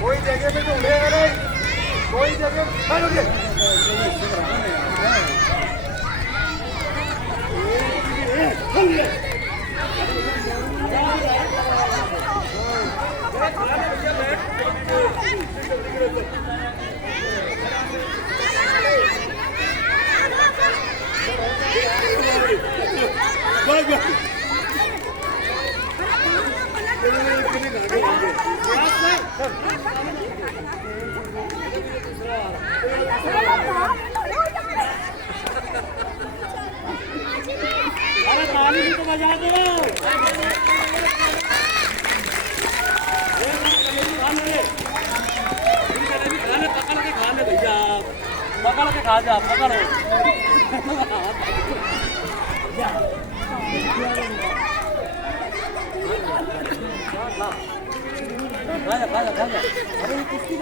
कोई जगह पे ढूंढेगा नहीं, कोई जगह अरे ताली भी तो बजा दो। पकड़ के खाने भैया, पकड़ के खा जा, पकड़ो। खा जा। अरे किसकी